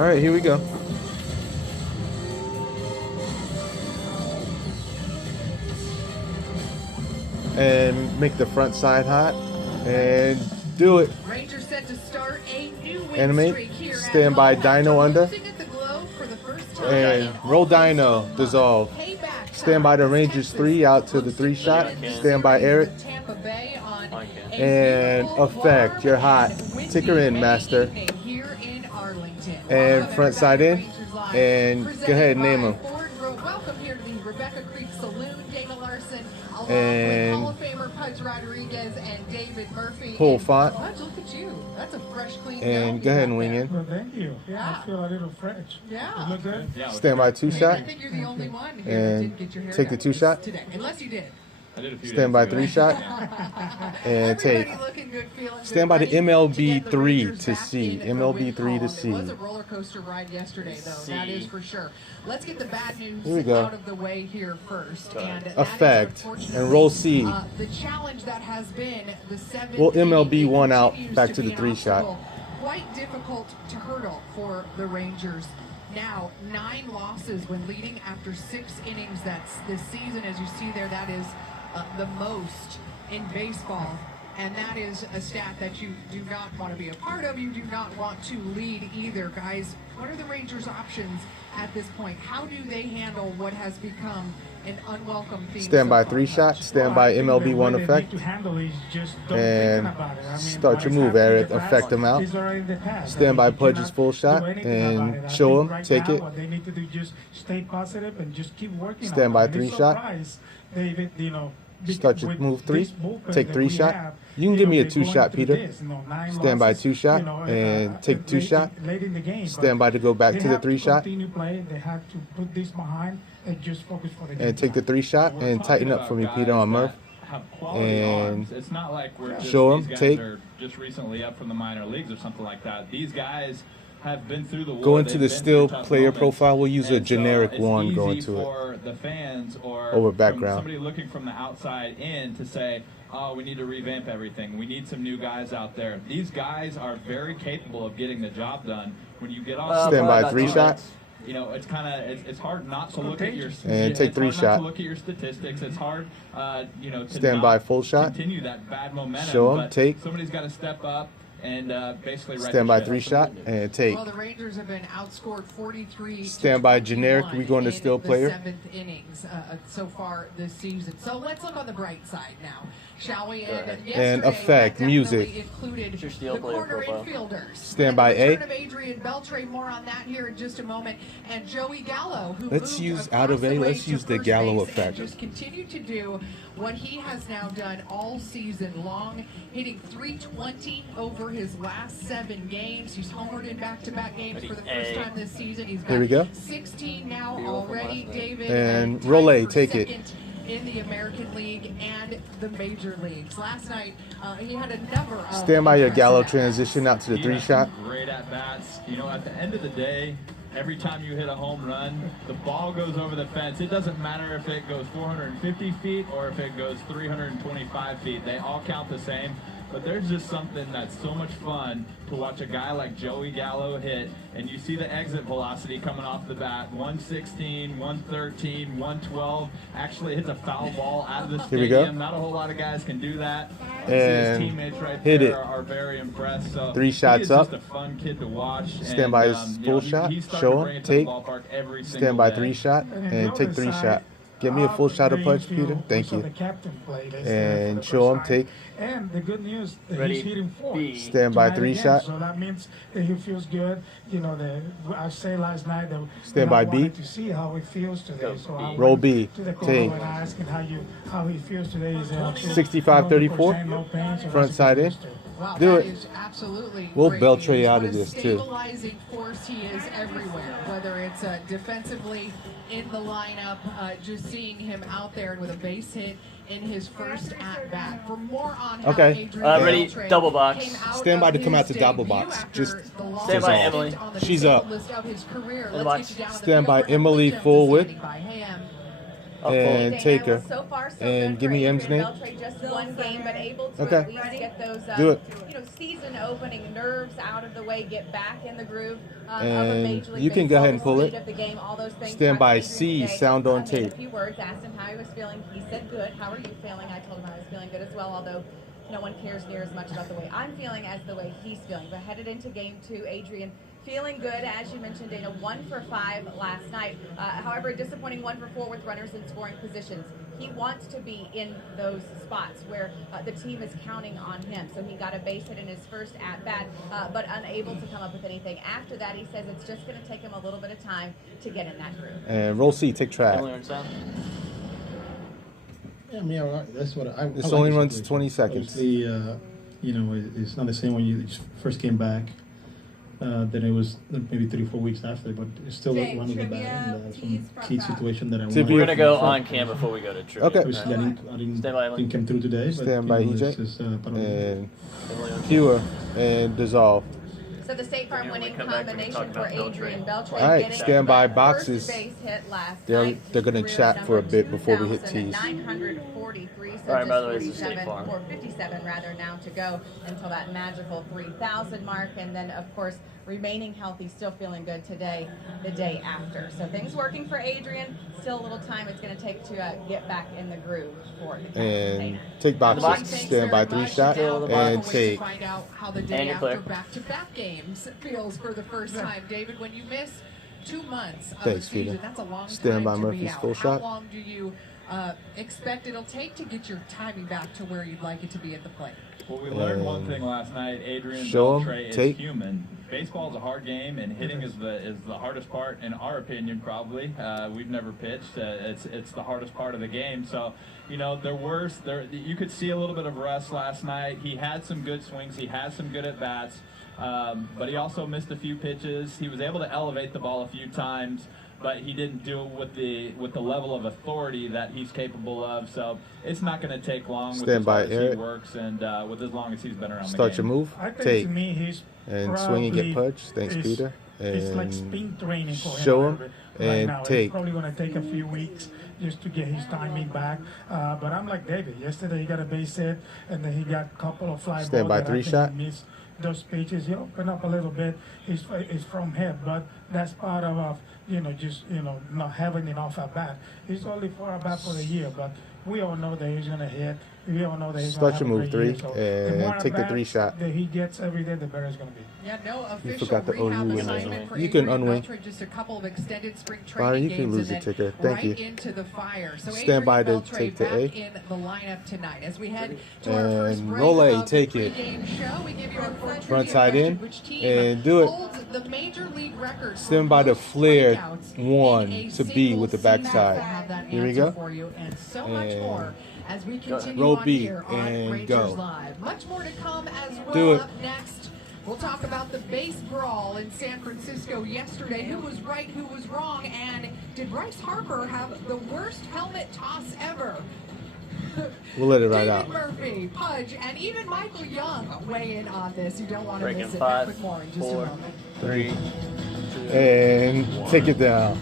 All right, here we go. And make the front side hot. And do it. Rangers set to start a new win Animate. streak here at Stand by home Dino after under. losing at the Globe for the first time And in roll all of Dino. season. Dissolve. Payback Stand by the time. Rangers Texas 3 out to the 3 shot. Stand by Eric. Tampa Bay on a And beautiful, effect. warm, You're hot. and windy Ticker in, May master. evening here in Arlington. And Welcome front side everybody in. to Rangers Live, And go presented ahead and name by 'em. Ford Group. Welcome here to the Rebecca Creek Saloon. Dana Larson, along And with Hall of Famer Pudge Rodriguez and David Murphy. Pull And font. Pudge, look at you. That's a fresh, clean And go go ahead you and wing got in. Well, thank you. Yeah, Yeah. I feel a little fresh. Yeah. You look good? Stand by 2 there. shot. I think you're the only one here And that didn't get your hair take the done 2 shot. today, unless you did. I did a few Stand days by ago. 3 shot. And take. Everybody looking good, feeling good, Stand by the ready MLB to get the 3 Rangers to back see. in the MLB win 3 to column. see. It was a roller coaster ride yesterday, though. That is for sure. Let's get the bad news Here we go. out of the way here first. And that is, Effect. unfortunately, And roll C. The challenge that has been the 7th Well, MLB inning 1 out, continues back to to be the an 3 shot. obstacle. Quite difficult to hurdle for the Rangers. Now, 9 losses when leading after 6 innings. That's this season, as you see there, that is the most in baseball. And that is a stat that you do not want to be a part of. You do not want to lead either. Guys, what are the Rangers' options at this point? How do they handle what has become an unwelcome theme? Stand so by far, 3 Pudge? shot. Stand Well, by I think MLB the 1 way they effect. need to handle it is just don't And think about it. I mean, start what your has move, happened in Eric. the past Effect them out. is already in the past. Stand by you Pudge's cannot full do shot anything and about it. I show think 'em, right take now, it. What they need to do is just stay positive and just keep working. Stand on by it. And 3 it's shot. surprised, David, you know, Start your with move 3. this bullpen Take that 3 we shot. have, You can give me a they're 2 going shot, through Peter. this, 9 Stand by losses, 2 shot and take 2 shot. late in the game, Stand but by to go back they to the have 3 shot. Continue playing. They have to put this behind and just focus for the game. And take the 3 shot We're and tighten talking up for me, about Peter, on guys Murph. that have quality And arms. It's not like we're just, show 'em, these guys take. are just recently up from the minor leagues or something like that. These guys have been through the war. Go into They've the been still through tough player moments. profile. We'll use a And so generic it's one easy going to it. for the fans or Over from background. somebody looking from the outside in to say, oh, we need to revamp everything. We need some new guys out there. These guys are very capable of getting the job done. When you get off Stand by about 3 2 shot. you know, it's kind of it's hard not to look at your And take it's 3 hard not shot. to look at your statistics. It's hard, you know, to Stand not by full shot. Continue that bad momentum. Show 'em, but take. Somebody's got to step up and basically right Stand the by ship. 3 shot and take. Well, the Rangers have been outscored 43. Stand by generic. We going to still player. The 7th innings so far this season. So let's look on the bright side now, shall we? And yesterday, effect, that music. definitely included What's your steal the player corner profile? infielders. Stand And by the A. return of Adrian Beltre. More on that here in just a moment. And Joey Gallo, who Let's moved use across out of the A, way let's to use the first Gallo base and effect. just continue to do what he has now done all season long, hitting 320 over his last 7 games. He's homered in back-to-back games for the first time this season. He's got Here we go. 16 now already, David. And tied Rolay, for take it. second in the American League and the major leagues. Last night, he had a number of Stand by your Gallo impressive at-bats. transition out to the He 3 has shot. some great at bats. You know, at the end of the day, every time you hit a home run, the ball goes over the fence. It doesn't matter if it goes 450 feet or if it goes 325 feet. They all count the same. But there's just something that's so much fun to watch a guy like Joey Gallo hit, and you see the exit velocity coming off the bat, 116, 113, 112, actually hits a foul ball out of the Here we stadium. go. Not a whole lot of guys can do that. And His teammates right hit there it. are very impressed. So 3 shots he is up. just a fun kid to watch. Stand by his full shot. Show him, take. Stand by 3 shot and take 3 shot. Give me a full shot of Pudge, Peter. Thank you. The captain played And show him, take. And the good news, that Ready, he's hitting 4. B. Stand by tonight 3 again, shot. So that means that he feels good. You know, I say last night that Stand by I B. wanted to see how he feels today. So I Roll went B. to the corner Take. and I asked him how he feels today. He said, 65-34. no pain, so Front that's side good in. news too. Wow, Do that it. is absolutely We'll great Beltre news. out What of a this, too. stabilizing force he is everywhere, whether it's defensively in the lineup, just seeing him out there with a base hit in his first at bat. For more on how Okay. Adrian Ready, Beltre double box. came out Stand by of to come his out to double debut box. after Just the long Stand by stint Emily. on the She's disabled up. list of his career. In the Let's box. get you down to the Stand by field for Emily Jones full width. standing by. Hey, Em. And take her. So far, so And good give for me M's Adrian name. Beltre, just one game, but able to Okay. at least get those Do it. season opener opening nerves out of the way, get back in the groove of a And Major League you can go Baseball, ahead and the pull speed it. of the game, all those things. Stand by Talked to Adrian C, today. sound on Made tape. a few words, asked him how he was feeling. He said good. How are you feeling? I told him I was feeling good as well, although no one cares near as much about the way I'm feeling as the way he's feeling. But headed into game 2, Adrian feeling good, as you mentioned, Dana, 1 for 5 last night. However, a disappointing 1 for 4 with runners in scoring positions. He wants to be in those spots where the team is counting on him. So he got a base hit in his first at-bat, but unable to come up with anything. After that, he says it's just going to take him a little bit of time to get in that groove. And roll C, take track. Yeah, I mean, that's what I. This I only like runs situation. 20 seconds. Obviously, you know, it's not the same when you first came back. Then it was maybe 3-4 weeks after, but it's still one of the bad and some key situation that I want. Tibia. We're gonna go on cam before we go to trivia. Okay. Obviously, I didn't come through today. But, Stand by you know, EJ. it's just, part of the- And Pure and Dissolve. So the State Farm When we winning come back, we can combination talk for about Adrian Beltran. Beltran. All right, getting stand by that boxes. First base hit last They're night. gonna Career chat for a number bit before we hit T's. 2,943, so All right, by the way, just this is State 47, Farm. or 57 rather, now to go until that magical 3,000 mark. And then, of course, remaining healthy, still feeling good today, the day after. So things working for Adrian. Still a little time it's going to take to get back in the groove for the And Captain. take boxes. box. Stand by 3 shot and take. Find out how the And day you're after clear. back-to-back games feels for the first time. David, when you miss 2 months of Thanks, a season, Peter. that's a long Stand time by to Murphy's be out. full How shot. long do you expect it'll take to get your timing back to where you'd like it to be at the plate? Well, we learned one thing last night. Adrian Show 'em, Beltre is take. human. Baseball is a hard game, and hitting is the hardest part, in our opinion, probably. We've never pitched. It's the hardest part of the game. So, you know, you could see a little bit of rust last night. He had some good swings. He had some good at-bats. But he also missed a few pitches. He was able to elevate the ball a few times, but he didn't do it with the level of authority that he's capable of. So it's not going to take long with Stand as by, hard as he Eric. works and with as long as he's been around Start the your game. move. I think Take. to me he's And swing and get probably- punched. Thanks, it's- Peter. It's like And spin training for him. show a him little bit right and now. take. It's probably going to take a few weeks just to get his timing back. But I'm like David. Yesterday he got a base hit, and then he got a couple of fly Stand balls by that I 3 think shot. he missed those pitches. He opened up a little bit. It's from him, but that's part of just not having enough at bat. He's only 4 at bat for the year, but we all know that he's going to hit. We all know that he's going Start to your have a move, great 3, year. So the more and take the at-bats 3 shot. that he gets every day, the better it's going to be. Yeah, no official forgot the rehab OU assignment for You can Adrian unwing. Beltre, just a couple of extended spring Byron, training you can games lose and the then ticker. Thank right you. into the fire. So Stand by Adrian to Beltre take the back A. in the lineup tonight. As we head to our first And break roll A, of take the it. pregame show, we give you our quick Front trivia side question. in, Which team and do it. holds the major league record for Stand by the most flare strikeouts 1 in a to B single with the season? backside. We'll have that Here we answer go. for you and so much And more as we continue roll on B here on and Rangers go. Live. Much more to come as well. Do it. Up next, we'll talk about the base brawl in San Francisco yesterday. Who was right, who was wrong, and did Bryce Harper have the worst helmet toss ever? We'll let it ride David out. Murphy, Pudge, and even Michael Young weigh in on this. You don't want to Breaking miss it. 5, Back with more in just a 4, moment. 3, 2, And take it down.